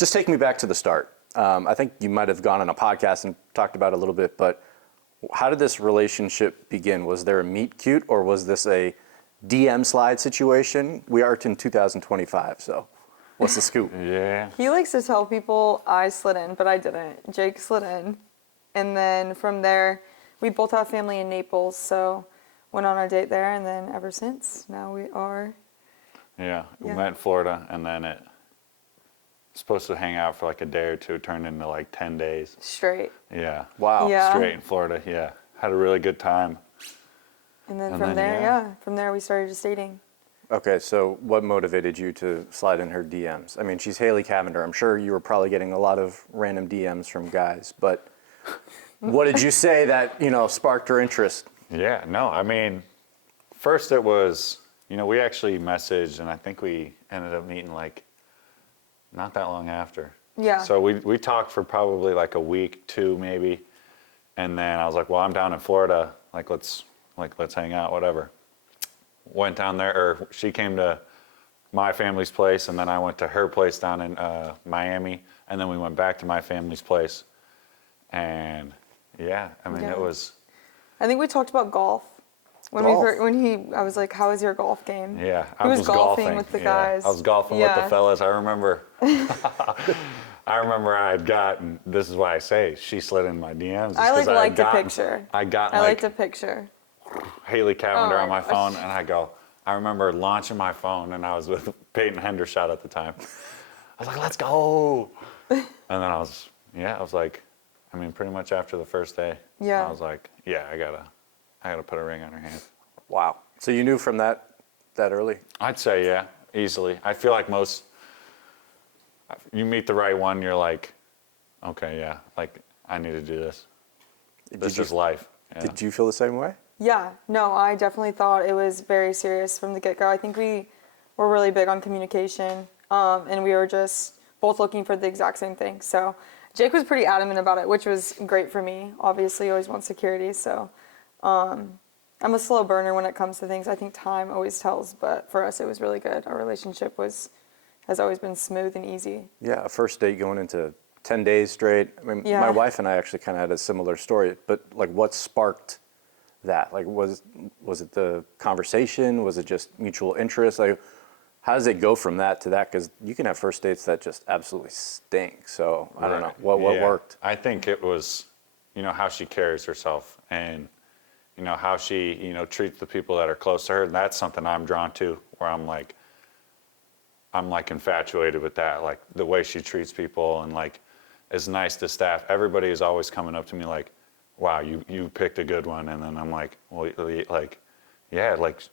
Just take me back to the start. I think you might have gone on a podcast and talked about it a little bit, but how did this relationship begin? Was there a meet cute, or was this a DM slide situation? We are in 2025, so what's the scoop? Yeah. He likes to tell people I slid in, but I didn't. Jake slid in. And then from there, we both have family in Naples, so went on our date there, and then ever since, now we are. Yeah, we met in Florida, and then it supposed to hang out for like a day or two, turned into like 10 days. Straight. Yeah. Wow. Yeah. Straight in Florida, yeah. Had a really good time. And then from there, from there we started just dating. Okay, so what motivated you to slide in her DMs? I mean, she's Haley Cavinder. I'm sure you were probably getting a lot of random DMs from guys, but what did you say that, sparked her interest? Yeah, no, I mean, first it was, we actually messaged, and I think we ended up meeting like not that long after. Yeah. So we talked for probably like a week, two maybe, and then I was like, well, I'm down in Florida, let's hang out, whatever. Went down there, or she came to my family's place, and then I went to her place down in Miami, and then we went back to my family's place, and it was. I think we talked about golf. I was like, "How was your golf game?" Yeah, I was golfing with the guys. I was golfing with the fellas. I remember. I had gotten. This is why I say she slid in my DMs. I liked the picture. I liked the picture. Haley Cavinder on my phone, and I remember launching my phone, and I was with Peyton Hendershot at the time. I was like, "Let's go!" And then I was like, pretty much after the first day, I was like, "Yeah, I gotta put a ring on her hand." Wow. So you knew from that early? I'd say, yeah, easily. I feel like you meet the right one, you're like, okay, yeah, I need to do this. This is life. Yeah. Did you feel the same way? Yeah, no, I definitely thought it was very serious from the get-go. I think we were really big on communication, and we were just both looking for the exact same thing. So Jake was pretty adamant about it, which was great for me. Obviously, he always wants security, so I'm a slow burner when it comes to things. I think time always tells, but for us, it was really good. Our relationship has always been smooth and easy. Yeah, a first date going into 10 days straight. My wife and I actually kind of had a similar story, but what sparked that? Was it the conversation? Was it just mutual interest? How does it go from that to that? Because you can have first dates that just absolutely stink. So I don't know what worked. I think it was, how she carries herself, and how she treats the people that are close to her. And that's something I'm drawn to, where I'm infatuated with that, the way she treats people, and is nice to staff. Everybody is always coming up to me like, wow, you picked a good one. And then I'm like, well,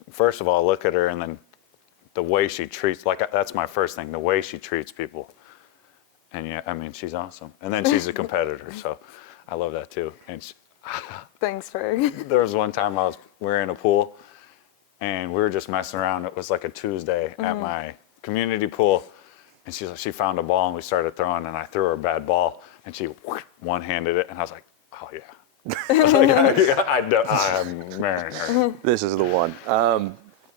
first of all, look at her, and then the way she treats, that's my first thing, the way she treats people. And she's awesome. And then she's a competitor, so I love that too. And Thanks, Ferg. there was one time we were in a pool, and we were just messing around. It was like a Tuesday at my community pool, and she found a ball, and we started throwing, and I threw her a bad ball, and she one-handed it, and I was like, oh yeah. I was like, I'm marrying her. This is the one.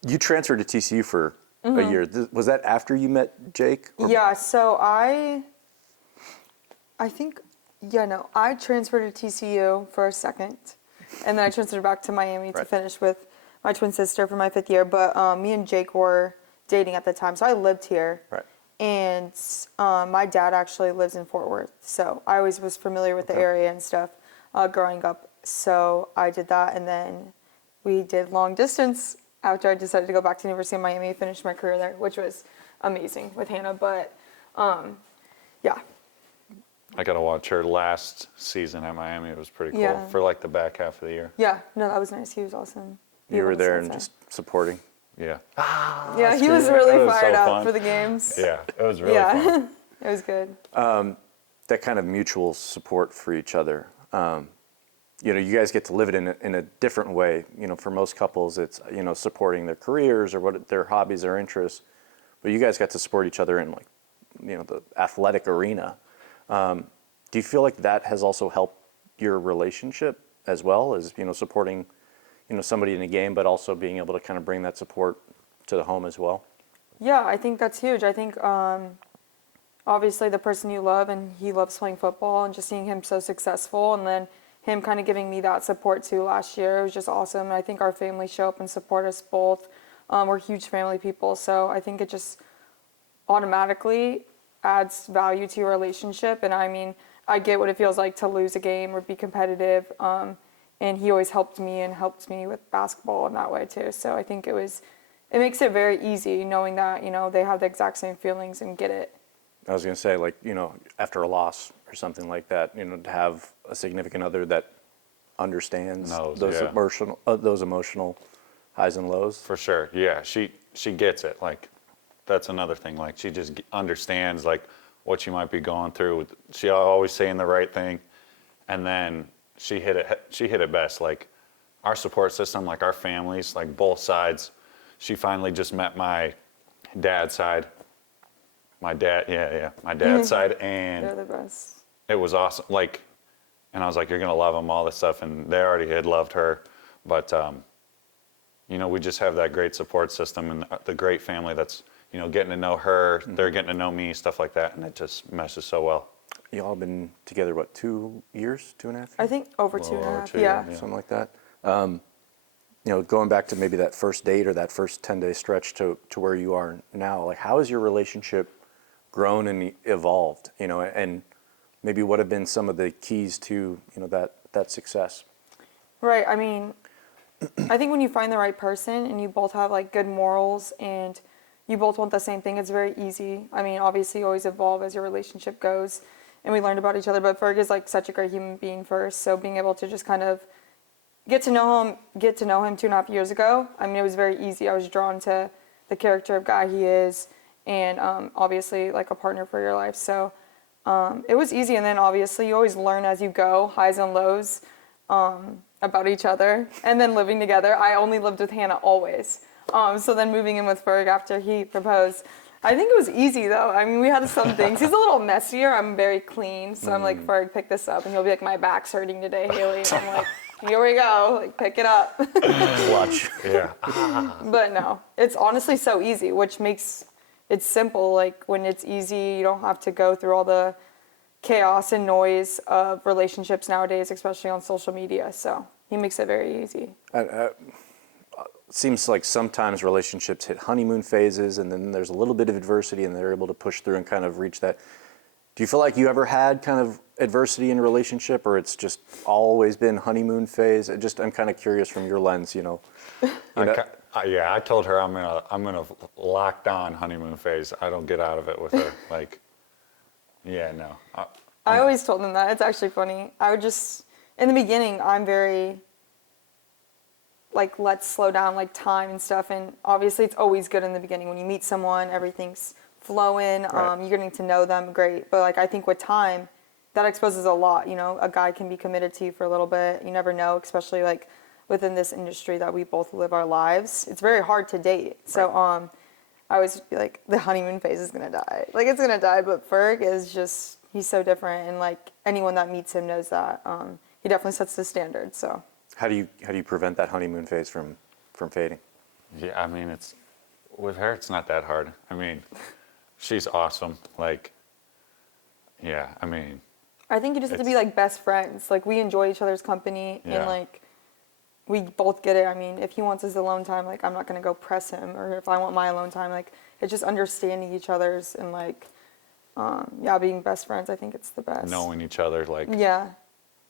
You transferred to TCU for a year. Was that after you met Jake? Yeah, so I transferred to TCU for a second, and then I transferred back to Miami to finish with my twin sister for my 5th year. But me and Jake were dating at the time, so I lived here. Right. And my dad actually lives in Fort Worth, so I always was familiar with the area and stuff growing up. So I did that, and then we did long distance after I decided to go back to the University of Miami, finish my career there, which was amazing with Hannah. But yeah. I got to watch her last season at Miami. It was pretty cool for the back half of the year. Yeah, no, that was nice. He was awesome. You were there and just supporting? Yeah. Yeah, he was really fired up for the games. Yeah, it was really fun. It was good. That kind of mutual support for each other. You guys get to live it in a different way. For most couples, it's, supporting their careers or what their hobbies or interests. But you guys got to support each other in the athletic arena. Do you feel like that has also helped your relationship as well as, supporting, somebody in a game, but also being able to kind of bring that support to the home as well? Yeah, I think that's huge. I think obviously the person you love, and he loves playing football, and just seeing him so successful, and then him kind of giving me that support too last year. It was just awesome. And I think our family show up and support us both. We're huge family people, so I think it just automatically adds value to your relationship. And I mean, I get what it feels like to lose a game or be competitive. And he always helped me with basketball in that way too. So I think it makes it very easy knowing that, they have the exact same feelings and get it. I was going to say, like, after a loss or something like that, to have a significant other that understands those emotional highs and lows. For sure. Yeah, she gets it. Like, that's another thing. Like, she just understands like what you might be going through. She always saying the right thing, and then she hit it best. Like, our support system, like our families, like both sides. She finally just met my dad's side. My dad's side, and They're the best. it was awesome. Like, and I was like, you're gonna love them, all this stuff, and they already had loved her, but we just have that great support system and the great family that's getting to know her. They're getting to know me, stuff like that, and it just meshes so well. You all been together, what, 2 years, 2.5 years? I think over Well, 2.5. over 2, Yeah. yeah. Something like that. Going back to maybe that first date or that first 10-day stretch to where you are now, like, how has your relationship grown and evolved, and maybe what have been some of the keys to, that success? Right. I mean, I think when you find the right person and you both have like good morals and you both want the same thing, it's very easy. I mean, obviously you always evolve as your relationship goes, and we learned about each other, but Ferg is like such a great human being first. So being able to just kind of get to know him 2.5 years ago, I mean, it was very easy. I was drawn to the character of guy he is, and obviously like a partner for your life. So it was easy. And then obviously you always learn as you go, highs and lows about each other. And then living together, I only lived with Hannah always. So then moving in with Ferg after he proposed, I think it was easy though. I mean, we had some things. He's a little messier. I'm very clean. So I'm like, Ferg, pick this up. And he'll be like, my back's hurting today, Haley. And I'm like, here we go. Like, pick it up. Watch. Yeah. But no, it's honestly so easy, which makes it's simple. Like, when it's easy, you don't have to go through all the chaos and noise of relationships nowadays, especially on social media. So he makes it very easy. Seems like sometimes relationships hit honeymoon phases, and then there's a little bit of adversity, and they're able to push through and kind of reach that. Do you feel like you ever had kind of adversity in a relationship, or it's just always been honeymoon phase? I'm kind of curious from your lens, I told her I'm gonna lock down honeymoon phase. I don't get out of it with her. Like, yeah, no. I always told him that. It's actually funny. I would just, in the beginning, I'm very, like, let's slow down, like, time and stuff. And obviously it's always good in the beginning. When you meet someone, everything's flowing, Right. you're getting to know them, great. But, like, I think with time, that exposes a lot. A guy can be committed to you for a little bit. You never know, especially, like, within this industry that we both live our lives. It's very hard to date. So, I always be like, the honeymoon phase is going to die. Like, it's going to die. But Ferg is just, he's so different. And, like, anyone that meets him knows that. He definitely sets the standard, so. How do you prevent that honeymoon phase from fading? Yeah, I mean, with her, it's not that hard. I mean, she's awesome. Like, yeah, I mean. I think you just have to be like best friends. Like, we enjoy each other's company, Yeah. and like we both get it. I mean, if he wants his alone time, like, I'm not gonna go press him, or if I want my alone time, like, it's just understanding each other's and like, being best friends. I think it's the best. Knowing each other, like. Yeah.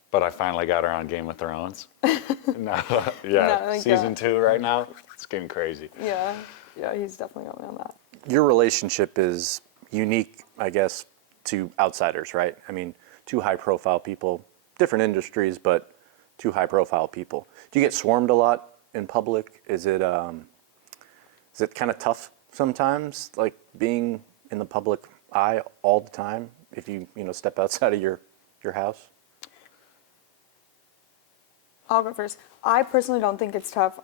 But I finally got her on Game of Thrones. No, No, like season that. 2 right now. It's getting crazy. Yeah. Yeah. He's definitely got me on that. Your relationship is unique, I guess, to outsiders, right? I mean, two high-profile people, different industries, but two high-profile people. Do you get swarmed a lot in public? Is it kind of tough sometimes, like being in the public eye all the time if you step outside of your house? I'll go first. I personally don't think it's tough.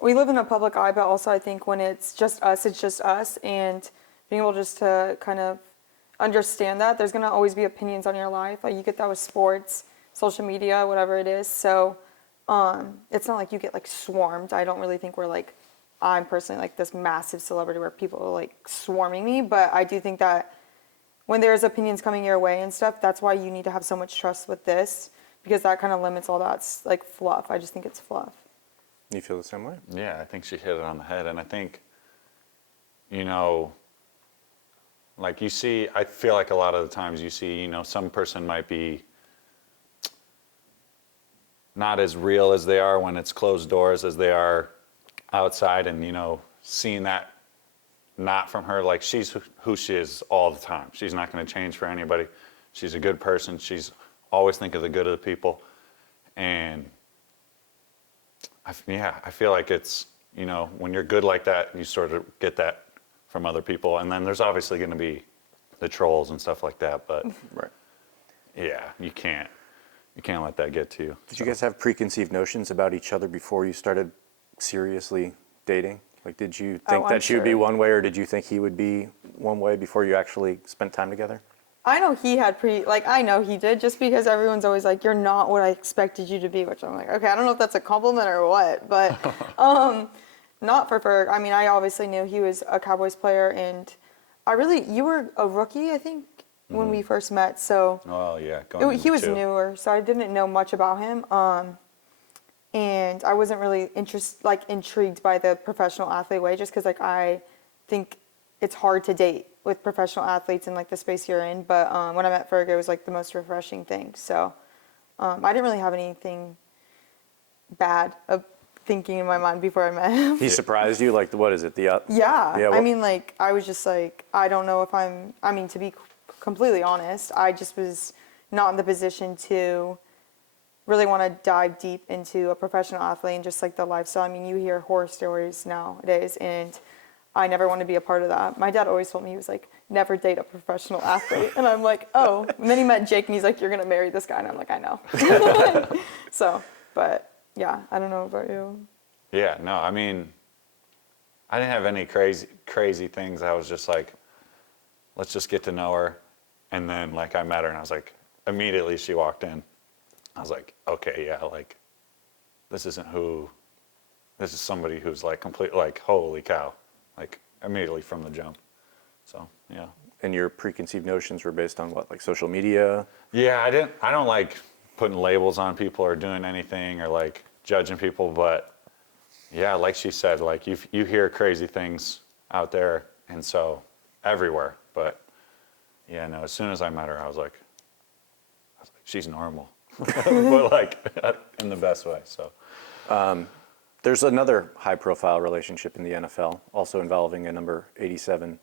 We live in a public eye, but also I think when it's just us, and being able just to kind of understand that there's going to always be opinions on your life. Like, you get that with sports, social media, whatever it is. So it's not like you get like swarmed. I don't really think I'm personally like this massive celebrity where people are like swarming me, but I do think that when there's opinions coming your way and stuff, that's why you need to have so much trust with this, because that kind of limits all that like fluff. I just think it's fluff. You feel the same way? Yeah, I think she hit it on the head. And I think, you know, like you see, I feel like a lot of the times you see, you know, some person might be not as real as they are when it's closed doors as they are outside, and, you know, seeing that not from her, like she's who she is all the time. She's not going to change for anybody. She's a good person. She's always think of the good of the people. And I feel like it's, you know, when you're good like that, you sort of get that from other people. And then there's obviously going to be the trolls and stuff like that, but Right. yeah, you can't let that get to you. Did you guys have preconceived notions about each other before you started seriously dating? Like, did you think I'm that she would be sure. one way, or did you think he would be one way before you actually spent time together? I know he had I know he did, just because everyone's always like, you're not what I expected you to be, which I'm like, okay, I don't know if that's a compliment or what, but not for Ferg. I mean, I obviously knew he was a Cowboys player, and you were a rookie, I think, when we first met, so Oh yeah, he was new. newer, so I didn't know much about him. And I wasn't really intrigued by the professional athlete way, just because I think it's hard to date with professional athletes in like the space you're in. But when I met Ferg, it was like the most refreshing thing. So I didn't really have anything bad of thinking in my mind before I met him. He surprised you? Like, what is it? Yeah. Yeah, I well- mean, like, I was just like, I don't know if to be completely honest, I just was not in the position to really want to dive deep into a professional athlete and just like the lifestyle. I mean, you hear horror stories nowadays, and I never want to be a part of that. My dad always told me, he was like, never date a professional athlete. And I'm like, oh. And then he met Jake, and he's like, you're going to marry this guy. And I'm like, I know. So, but yeah, I don't know about you. Yeah, no, I mean, I didn't have any crazy things. I was just like, let's just get to know her. And then like I met her, and I was like, immediately she walked in. I was like, okay, yeah, like this is somebody who's like complete, like, holy cow, like immediately from the jump. So, yeah. And your preconceived notions were based on what, like social media? Yeah, I don't like putting labels on people or doing anything or like judging people, but yeah, like she said, like you hear crazy things out there, and so everywhere. But yeah, no, as soon as I met her, I was like she's normal, but like in the best way. So There's another high-profile relationship in the NFL, also involving a number 87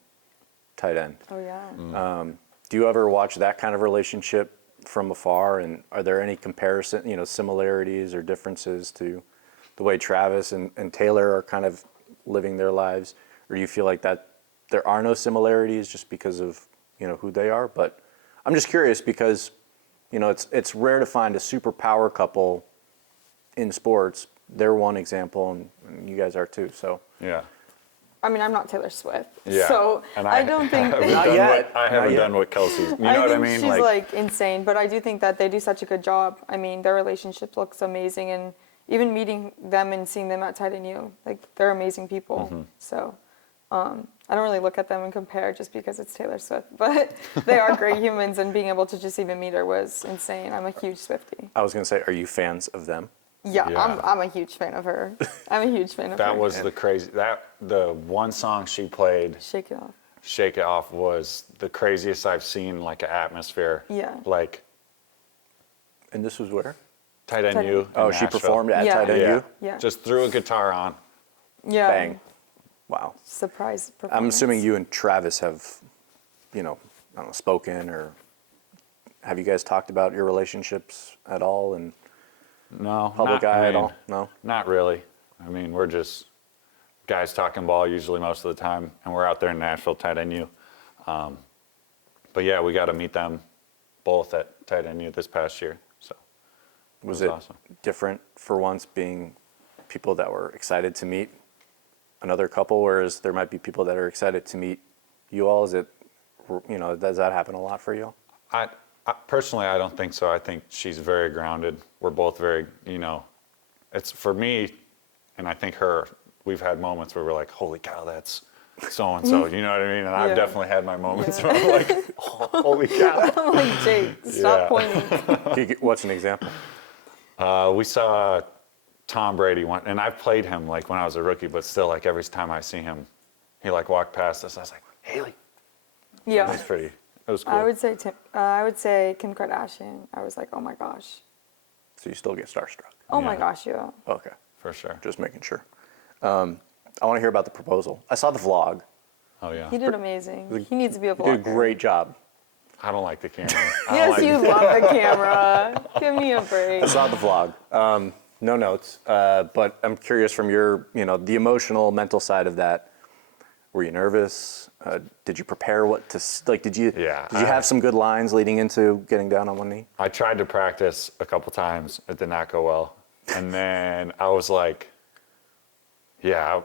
tight end. Oh, yeah. Do you ever watch that kind of relationship from afar? And are there any similarities or differences to the way Travis and Taylor are kind of living their lives? Or do you feel like that there are no similarities just because of, who they are? But I'm just curious because, it's rare to find a superpower couple in sports. They're one example, and you guys are too. So yeah. I mean, I'm not Taylor Swift, Yeah. so And I don't think I haven't done what Kelsey's. You know I what I think mean? she's like insane, but I do think that they do such a good job. I mean, their relationship looks amazing, and even meeting them and seeing them at Tight End U, like they're amazing people. So I don't really look at them and compare just because it's Taylor Swift, but they are great humans, and being able to just even meet her was insane. I'm a huge Swiftie. I was going to say, are you fans of them? Yeah, Yeah. I'm a huge fan of her. I'm a huge fan of her. That was the one song she played, Shake It Off. Shake It Off, was the craziest I've seen, like an atmosphere. Yeah. Like And this was where? Tight End Tight U. End. in Oh, she Nashville. performed at Yeah. Tight End Yeah. U? Yeah. Just threw a guitar on. Yeah. Bang. Wow. Surprise performance. I'm assuming you and Travis have, I don't know, spoken, or have you guys talked about your relationships at all and No. public eye at all? No? Not really. I mean, we're just guys talking ball usually most of the time, and we're out there in Nashville, Tight End U. But yeah, we got to meet them both at Tight End U this past year. So Was was it awesome. different for once being people that were excited to meet another couple, whereas there might be people that are excited to meet you all? Is it, does that happen a lot for you? I personally, I don't think so. I think she's very grounded. We're both very, it's for me, and I think her. We've had moments where we're like, "Holy cow, that's so and so. You know what I mean? And I've Yeah. definitely had my moments where I'm like, oh, holy cow. I'm like, Jake, stop Yeah. pointing. What's an example? We saw Tom Brady one, and I've played him like when I was a rookie, but still, like every time I see him, he like walked past us. I was like, Haley. It Yeah. was pretty. It was cool. I would say Kim Kardashian. I was like, oh my gosh. So you still get starstruck. Oh my Yeah. gosh, yeah. Okay, For sure. just making sure. I want to hear about the proposal. I saw the vlog. Oh yeah. He did amazing. He needs to be a You did a vlogger. great job. I don't like the camera. I don't Yes, like you love the camera. Give me a break. I saw the vlog. No notes, but I'm curious from your, the emotional, mental side of that. Were you nervous? Did you prepare did you Yeah, Did you have some good lines leading into getting down on one knee? I tried to practice a couple times. It did not go well. And then I was like,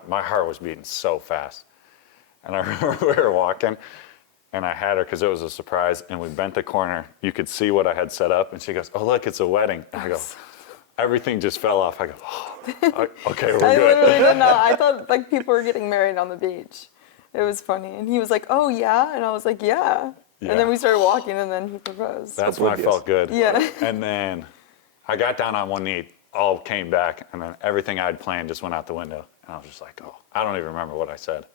my heart was beating so fast. And I remember we were walking, and I had her because it was a surprise, and we bent the corner. You could see what I had set up, and she goes, oh, look, it's a wedding. And I go, everything just fell off. I go, oh, okay, we're I good. literally did not. I thought like people were getting married on the beach. It was funny. And he was like, oh yeah? And I was like, yeah. Yeah. And then we started walking and then he proposed. That's when I Oblivious. felt good. Yeah. And then I got down on one knee, all came back, and then everything I'd planned just went out the window. And I was just like, oh, I don't even remember what I said.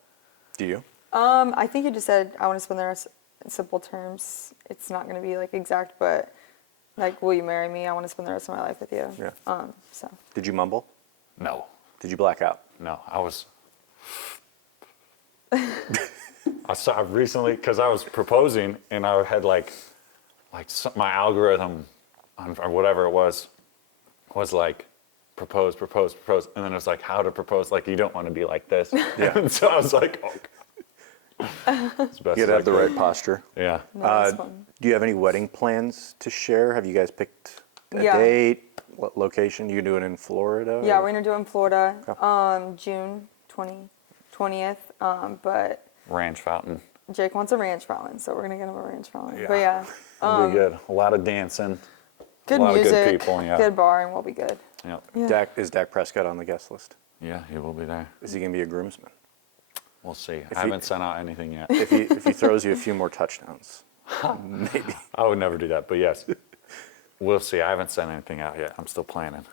Do you? I think you just said, I want to spend the rest in simple terms. It's not going to be like exact, but like, will you marry me? I want to spend the rest of my life with you. Yeah. So. Did you mumble? No, Did you black out? no, I was. I saw recently because I was proposing and I had like my algorithm or whatever it was like propose, and then it was like how to propose. Like you don't want to be like this. Yeah. And so I was like, oh. It's best You gotta I have the could. right posture. Yeah. No, that's fun. Do you have any wedding plans to share? Have you guys picked a Yeah. date, what location? You do it in Florida? Yeah, or- we're going to do it in Florida, Okay. June 20th. But Ranch fountain. Jake wants a ranch fountain, so we're going to get him a ranch fountain. Yeah. But yeah, It'll be good. A lot of dancing. good a lot music, of good people. Yeah. good bar, and we'll be good. Yep. Yeah. Is Dak Prescott on the guest list? Yeah, he will be there. Is he gonna be a groomsman? We'll see. you- I haven't sent out anything yet. If he throws you a few more touchdowns, maybe. I would never do that, but yes. We'll see. I haven't sent anything out yet. I'm still planning.